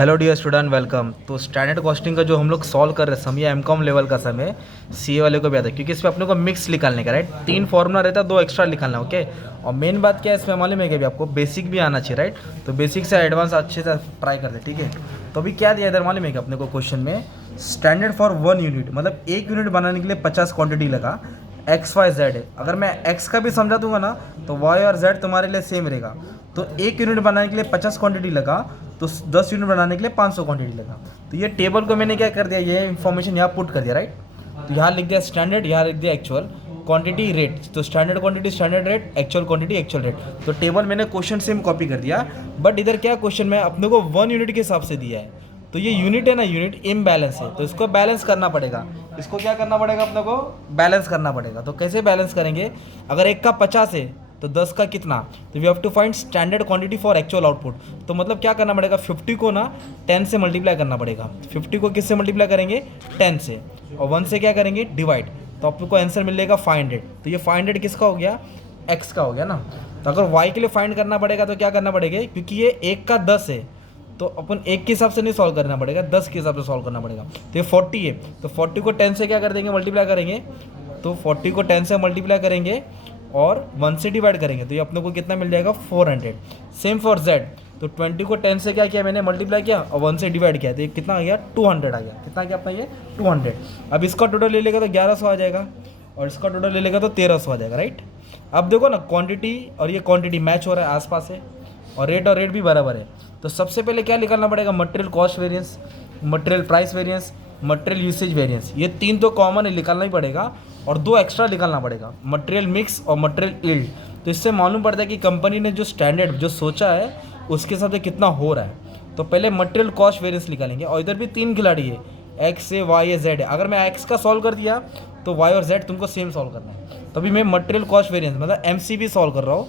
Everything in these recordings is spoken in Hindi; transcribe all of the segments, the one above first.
Hello dear student, welcome. तो स्टैंडर्ड कॉस्टिंग का जो हम लोग सॉल्व कर रहे हैं सम, ये एमकॉम लेवल का सम है। सीए वाले को भी आता है क्योंकि इसमें अपने को मिक्स निकालने का, राइट। 3 फॉर्मूला रहता है, 2 एक्स्ट्रा निकालना, ओके। और मेन बात क्या है इसमें मालूम है कि अभी आपको बेसिक भी आना चाहिए, राइट। तो बेसिक से एडवांस अच्छे से ट्राई करते हैं, ठीक है। तो अभी क्या दिया इधर मालूम है कि अपने को क्वेश्चन में स्टैंडर्ड फॉर 1 यूनिट, मतलब 1 यूनिट बनाने के लिए 50 क्वांटिटी लगा। एक्स वाई जेड है। अगर मैं एक्स का भी समझा दूंगा ना तो वाई और जेड तुम्हारे लिए सेम रहेगा। तो 1 यूनिट बनाने के लिए 50 क्वांटिटी लगा, तो 10 यूनिट बनाने के लिए 500 क्वांटिटी लगा। तो ये टेबल को मैंने क्या कर दिया, ये इन्फॉर्मेशन यहाँ पुट कर दिया, राइट। तो यहाँ लिख दिया स्टैंडर्ड, यहाँ लिख दिया एक्चुअल क्वांटिटी रेट। तो standard quantity standard rate, actual quantity actual rate. तो टेबल मैंने क्वेश्चन सेम कॉपी कर दिया, बट इधर क्या क्वेश्चन में अपने को 1 यूनिट के हिसाब से दिया है। तो ये यूनिट है ना, यूनिट इम्बैलेंस है, तो इसको बैलेंस करना पड़ेगा। इसको क्या करना पड़ेगा अपने को, बैलेंस करना पड़ेगा। तो कैसे बैलेंस करेंगे, अगर एक का 50 है तो 10 का कितना, तो we have to find standard quantity for actual output. तो मतलब क्या करना पड़ेगा, 50 को ना 10 से मल्टीप्लाई करना पड़ेगा। 50 को किससे मल्टीप्लाई करेंगे, 10 से, और 1 से क्या करेंगे, डिवाइड। तो आपको आंसर मिलेगा 500। तो ये 500 किसका हो गया, एक्स का हो गया ना। तो अगर वाई के लिए फाइंड करना पड़ेगा तो क्या करना पड़ेगा, क्योंकि ये एक का 10 है तो अपन एक के हिसाब से नहीं सॉल्व करना पड़ेगा, 10 के हिसाब से सॉल्व करना पड़ेगा। तो ये 40 है, तो 40 को 10 से क्या कर देंगे, मल्टीप्लाई करेंगे। तो 40 को 10 से मल्टीप्लाई करेंगे और 1 से डिवाइड करेंगे, तो ये अपने को कितना मिल जाएगा, 400। Same for Z. तो 20 को 10 से क्या किया मैंने, मल्टीप्लाई किया और 1 से डिवाइड किया, तो ये कितना आ गया, 200 आ गया। कितना क्या अपना ये 200। अब इसका टोटल ले लेगा तो 1100 आ जाएगा, और इसका टोटल ले लेगा तो 1300 आ जाएगा, राइट। अब देखो ना, क्वांटिटी और ये क्वांटिटी मैच हो रहा है आसपास है, और रेट भी बराबर है। तो सबसे पहले क्या निकालना पड़ेगा, material cost variance, material price variance, material usage variance. ये 3 तो कॉमन है, निकालना ही पड़ेगा, और 2 एक्स्ट्रा निकालना पड़ेगा, मटेरियल मिक्स और मटेरियल यील्ड। तो इससे मालूम पड़ता है कि कंपनी ने जो स्टैंडर्ड जो सोचा है उसके हिसाब से कितना हो रहा है। तो पहले मटेरियल कॉस्ट वेरिएंस निकालेंगे, और इधर भी 3 खिलाड़ी है, एक्स है, वाई है, जेड है। अगर मैं एक्स का सॉल्व कर दिया तो वाई और जेड तुमको सेम सॉल्व करना है। तो अभी मैं मटेरियल कॉस्ट वेरिएंस मतलब एमसीवी सॉल्व कर रहा हूँ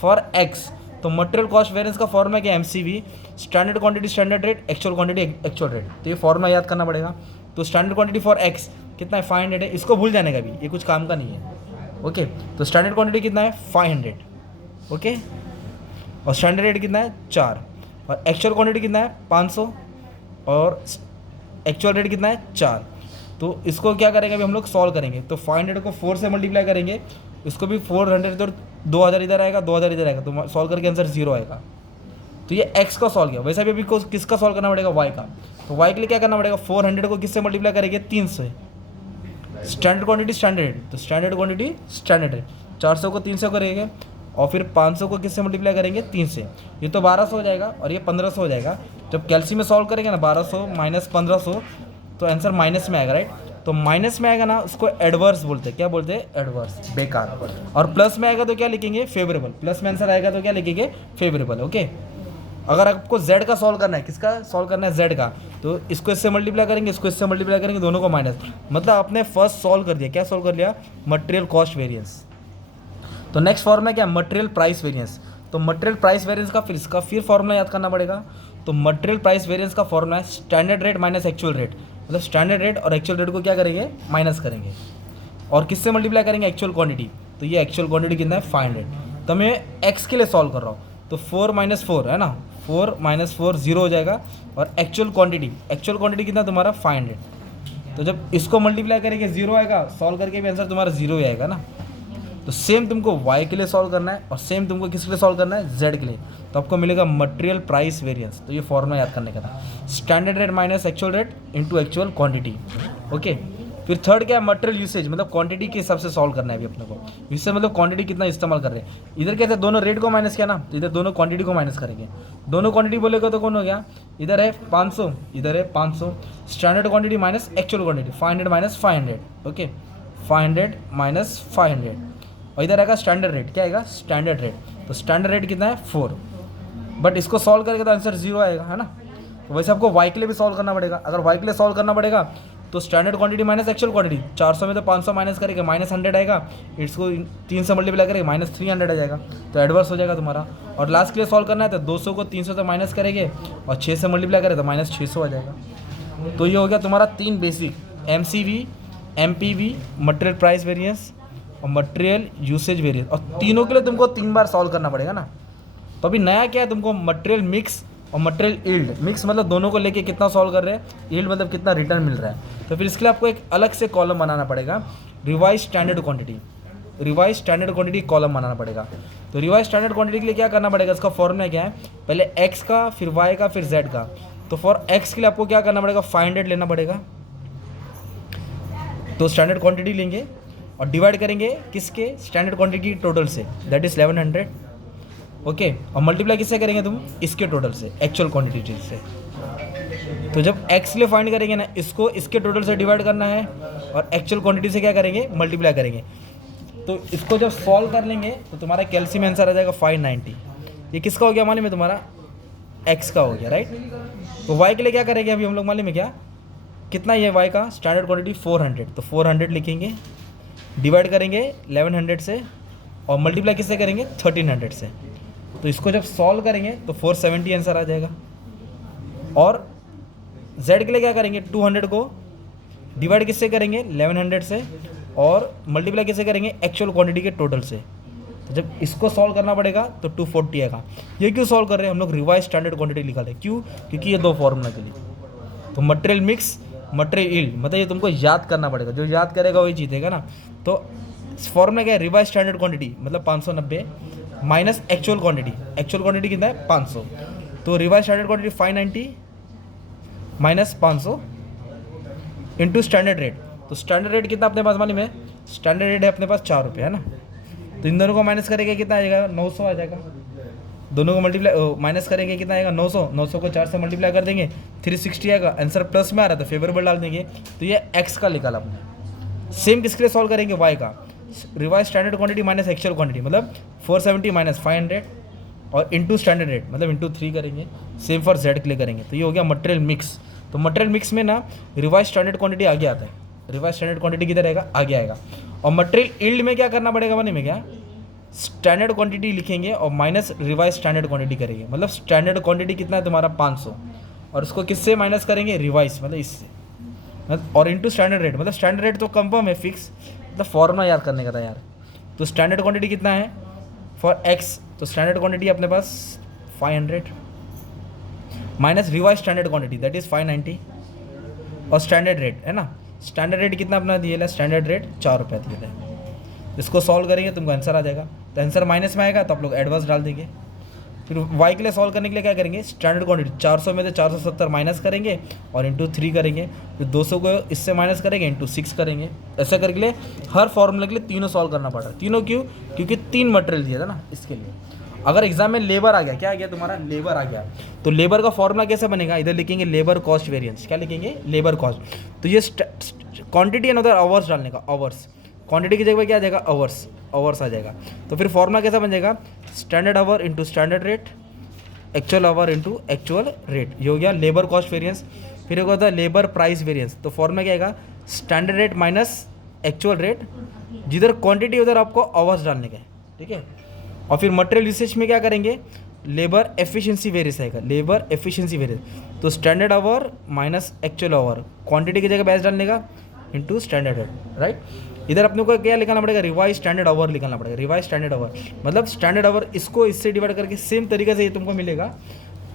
फॉर एक्स। तो मटेरियल कॉस्ट वेरिएंस का फॉर्मूला क्या है, MCV, standard quantity standard rate, actual quantity actual rate. तो ये फॉर्मूला याद करना पड़ेगा। तो स्टैंडर्ड क्वांटिटी फॉर एक्स कितना है, 500 है। इसको भूल जाने का भी, ये कुछ काम का नहीं है, ओके। तो स्टैंडर्ड क्वांटिटी कितना है, 500, ओके। और स्टैंडर्ड रेट कितना है, 4। और एक्चुअल क्वांटिटी कितना है, 500, और एक्चुअल रेट कितना है, 4। तो इसको क्या करेंगे अभी हम लोग, सॉल्व करेंगे। तो 500 को 4 से मल्टीप्लाई करेंगे, इसको भी 400, तो 2000 इधर आएगा, 2000 इधर आएगा, तो सॉल्व करके आंसर 0 आएगा। तो ये एक्स का सॉल्व किया। वैसे भी अभी को किसका सॉल्व करना पड़ेगा, वाई का। तो वाई के लिए क्या करना पड़ेगा, 400 को किससे मल्टीप्लाई करेंगे, 3 से। स्टैंडर्ड क्वांटिटी स्टैंडर्ड, तो स्टैंडर्ड क्वांटिटी स्टैंडर्ड है, 400 को 300 करेंगे, और फिर 500 को किससे मल्टीप्लाई करेंगे, 3 से। ये तो 1200 हो जाएगा, और ये 1500 हो जाएगा। जब कैल्सी में सॉल्व करेंगे ना, 1200 माइनस 1500, तो आंसर माइनस में आएगा, राइट। तो माइनस में आएगा ना, उसको एडवर्स बोलते हैं। क्या बोलते हैं, एडवर्स, बेकार। और प्लस में आएगा तो क्या लिखेंगे, फेवरेबल। प्लस में आंसर आएगा तो क्या लिखेंगे, फेवरेबल, ओके। अगर आपको z का सॉल्व करना है, किसका सॉल्व करना है, z का, तो इसको इससे मल्टीप्लाई करेंगे, इसको इससे मल्टीप्लाई करेंगे, दोनों को माइनस। मतलब आपने फर्स्ट सॉल्व कर दिया, क्या सॉल्व कर लिया, मटेरियल कॉस्ट वेरिएंस। तो नेक्स्ट फॉर्मूला क्या, मटेरियल प्राइस वेरिएंस। तो मटेरियल प्राइस वेरिएंस का फिर इसका फिर फॉर्मूला याद करना पड़ेगा। तो मटेरियल प्राइस वेरिएंस का फॉर्मूला है standard rate minus actual rate. मतलब स्टैंडर्ड रेट और एक्चुअल रेट को क्या करेंगे, माइनस करेंगे, और किससे मल्टीप्लाई करेंगे, एक्चुअल क्वांटिटी। तो ये एक्चुअल क्वांटिटी कितना है, 500। तो मैं एक्स के लिए सॉल्व कर रहा हूँ, तो 4 - 4 है ना, 4 - 4 0 हो जाएगा। और एक्चुअल क्वांटिटी कितना तुम्हारा, 500। तो जब इसको मल्टीप्लाई करेंगे 0 आएगा, सॉल्व करके भी आंसर तुम्हारा 0 ही आएगा ना। तो सेम तुमको y के लिए सॉल्व करना है, और सेम तुमको किसके लिए सॉल्व करना है, z के लिए। तो आपको मिलेगा मटेरियल प्राइस वेरिएंस। तो ये फॉर्मूला याद करने का था, standard rate minus actual rate into actual quantity, okay. फिर थर्ड क्या है, मटेरियल यूसेज, मतलब क्वांटिटी के हिसाब से सॉल्व करना है अभी अपने को। इससे मतलब क्वांटिटी कितना इस्तेमाल कर रहे हैं। इधर क्या था, दोनों रेट को माइनस किया ना, तो इधर दोनों क्वांटिटी को माइनस करेंगे। दोनों क्वांटिटी बोलेगा तो कौन हो गया, इधर है 500, इधर है 500। Standard quantity minus actual quantity, 500 minus 500, okay. 500 minus 500, और इधर आएगा स्टैंडर्ड रेट, क्या आएगा, स्टैंडर्ड रेट। तो स्टैंडर्ड रेट कितना है, 4। बट इसको सॉल्व करेगा तो आंसर 0 आएगा, है ना। तो वैसे आपको वाई के लिए भी सॉल्व करना पड़ेगा। अगर वाई के लिए सॉल्व करना पड़ेगा तो standard quantity minus actual quantity, 400 में तो 500 माइनस करेगा, -100 आएगा। इसको 3 से मल्टीप्लाई करेगा, -300 आ जाएगा, तो एडवर्स हो जाएगा तुम्हारा। और लास्ट के लिए सॉल्व करना है तो 200 को 300 से माइनस करेंगे, और 6 से मल्टीप्लाई करें तो -600 आ जाएगा। तो ये हो गया तुम्हारा 3 basic, MCV, MPV, material price variance और मटेरियल यूसेज वेरिएंस। और तीनों के लिए तुमको 3 बार सॉल्व करना पड़ेगा ना। तो अभी नया क्या है, तुमको मटेरियल मिक्स और मटेरियल यील्ड मिक्स मतलब दोनों को लेके कितना सॉल्व कर रहे हैं, यील्ड मतलब कितना रिटर्न मिल रहा है। तो फिर इसके लिए आपको एक अलग से कॉलम बनाना पड़ेगा, revise standard quantity, revise standard quantity column बनाना पड़ेगा। तो रिवाइज स्टैंडर्ड क्वांटिटी के लिए क्या करना पड़ेगा, इसका फॉर्मूला क्या है, पहले एक्स का, फिर वाई का, फिर जेड का। तो फॉर एक्स के लिए आपको क्या करना पड़ेगा, 500 लेना पड़ेगा। तो स्टैंडर्ड क्वांटिटी लेंगे और डिवाइड करेंगे किसके, स्टैंडर्ड क्वांटिटी टोटल से, दैट इज 1100। ओके, और मल्टीप्लाई किससे करेंगे तुम, इसके टोटल से, एक्चुअल क्वांटिटी से। तो जब एक्स के लिए फाइंड करेंगे ना, इसको इसके टोटल से डिवाइड करना है और एक्चुअल क्वांटिटी से क्या करेंगे, मल्टीप्लाई करेंगे। तो इसको जब सॉल्व कर लेंगे तो तुम्हारा कैल्शियम आंसर आ जाएगा 590। ये किसका हो गया मालूम है, तुम्हारा एक्स का हो गया, राइट। तो वाई के लिए क्या करेंगे अभी हम लोग, मालूम है क्या, कितना ये वाई का स्टैंडर्ड क्वांटिटी 400, तो 400 लिखेंगे, डिवाइड करेंगे 1100 से और मल्टीप्लाई किससे करेंगे, 1300 से। तो इसको जब सॉल्व करेंगे तो 470 आंसर आ जाएगा। और z के लिए क्या करेंगे, 200 को डिवाइड किससे करेंगे, 1100 से और मल्टीप्लाई किससे करेंगे, एक्चुअल क्वांटिटी के टोटल से। तो जब इसको सॉल्व करना पड़ेगा तो 240 आएगा। ये क्यों सॉल्व कर रहे हैं हम लोग, रिवाइज स्टैंडर्ड क्वांटिटी निकाल रहे हैं, क्यों, क्योंकि ये दो फॉर्मूला के लिए। तो मटेरियल मिक्स, मटेरियल यील्ड, मतलब ये तुमको याद करना पड़ेगा, जो याद करेगा वही जीतेगा ना। तो फॉर्मूला क्या है, रिवाइज स्टैंडर्ड क्वांटिटी मतलब 590 minus actual quantity, actual quantity कितना है 500। तो revise standard quantity 590 minus 500 into standard rate. तो स्टैंडर्ड रेट कितना अपने पास मालूम है, स्टैंडर्ड रेट है अपने पास 4 रुपये, है ना। तो इन दोनों को माइनस करेंगे कितना आ जाएगा, 900 आ जाएगा। दोनों को मल्टीप्लाई माइनस करेंगे कितना आएगा, 900, 900 को 4 से मल्टीप्लाई कर देंगे 360 आएगा। आंसर प्लस में आ रहा था, फेवरेबल डाल देंगे। तो ये एक्स का निकाला अपने। सेम किसके लिए सॉल्व करेंगे, वाई का, revise standard quantity minus actual quantity मतलब 470 माइनस 500 और इंटू स्टैंडर्ड रेट मतलब इंटू 3 करेंगे। सेम फॉर जेड के लिए करेंगे। तो ये हो गया मटेरियल मिक्स। तो मटेरियल मिक्स में ना रिवाइज स्टैंडर्ड क्वांटिटी आगे आता है, रिवाइज स्टैंडर्ड क्वांटिटी किधर रहेगा, आगे आएगा। और मटेरियल यील्ड में क्या करना पड़ेगा माने में, क्या स्टैंडर्ड क्वांटिटी लिखेंगे और माइनस रिवाइज स्टैंडर्ड क्वांटिटी करेंगे। मतलब स्टैंडर्ड क्वांटिटी कितना है तुम्हारा 500 और उसको किससे माइनस करेंगे, रिवाइज मतलब इससे, और इंटू स्टैंडर्ड रेट मतलब स्टैंडर्ड रेट तो कंफर्म है फिक्स, मतलब फॉर्मूला याद करने का था यार। तो स्टैंडर्ड क्वांटिटी कितना है फॉर एक्स, तो स्टैंडर्ड क्वांटिटी अपने पास 500 minus revise standard quantity that is 590 और स्टैंडर्ड रेट है ना। स्टैंडर्ड रेट कितना अपना दिया है, स्टैंडर्ड रेट 4 रुपये दिया है। इसको सॉल्व करेंगे तुमको आंसर आ जाएगा। तो आंसर माइनस में आएगा तो आप लोग एडवांस डाल देंगे। फिर वाई के लिए सॉल्व करने के लिए क्या करेंगे, स्टैंडर्ड क्वांटिटी 400 में से 470 माइनस करेंगे और इंटू 3 करेंगे। फिर 200 को इससे माइनस करेंगे, इंटू 6 करेंगे। ऐसा करके लिए हर फॉर्मूले के लिए तीनों सॉल्व करना पड़ रहा है। तीनों क्यों, क्योंकि 3 मटेरियल दिया था ना इसके लिए। अगर एग्जाम में लेबर आ गया, क्या आ गया तुम्हारा, लेबर आ गया, तो लेबर का फॉर्मूला कैसे बनेगा, इधर लिखेंगे लेबर कॉस्ट वेरिएंस। क्या लिखेंगे, लेबर कॉस्ट। तो ये क्वांटिटी है ना, उधर आवर्स डालने का, आवर्स। क्वांटिटी की जगह पे क्या आ जाएगा, आवर्स, आवर्स आ जाएगा। तो फिर फॉर्मूला कैसा बन जाएगा, standard our into standard rate, actual our into actual rate. ये हो गया लेबर कॉस्ट वेरिएंस। फिर एक होता है लेबर प्राइस वेरिएंस। तो फॉर्मूला क्या आएगा, standard rate minus actual rate, जिधर क्वांटिटी उधर आपको आवर्स डालने का है, ठीक है। और फिर मटेरियल यूसेज में क्या करेंगे, लेबर एफिशिएंसी वेरिएंस आएगा, लेबर एफिशिएंसी वेरिएंस। तो standard our minus actual our, quantity की जगह बैच डालने का इंटू स्टैंडर्ड रेट, राइट। इधर अपने को क्या लिखाना पड़ेगा, रिवाइज स्टैंडर्ड आवर लिखाना पड़ेगा, रिवाइज स्टैंडर्ड आवर मतलब स्टैंडर्ड आवर, इसको इससे डिवाइड करके सेम तरीके से ये तुमको मिलेगा।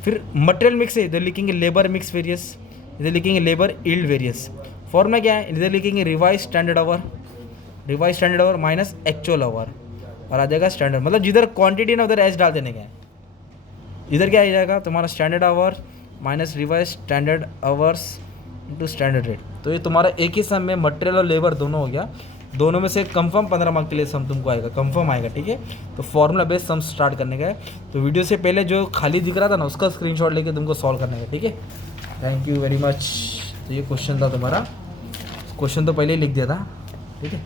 फिर मटेरियल मिक्स है, इधर लिखेंगे लेबर मिक्स वेरियस, इधर लिखेंगे लेबर यील्ड वेरियस। फॉर्मूला क्या है, इधर लिखेंगे revise standard our, revise standard our minus actual our और आ जाएगा स्टैंडर्ड, मतलब जिधर क्वांटिटी ना उधर एच डाल देने का है। इधर क्या आ जाएगा तुम्हारा standard our minus revise standard hours into standard rate. तो ये तुम्हारा एक ही सम में मटेरियल और लेबर दोनों हो गया। दोनों में से कंफर्म 15 मार्क के लिए सम तुमको आएगा, कंफर्म आएगा, ठीक है। तो फॉर्मूला बेस्ड सम स्टार्ट करने का है। तो वीडियो से पहले जो खाली दिख रहा था ना, उसका स्क्रीनशॉट लेके तुमको सॉल्व करने का, ठीक है। Thank you very much. तो ये क्वेश्चन था तुम्हारा, क्वेश्चन तो पहले ही लिख दिया था, ठीक है।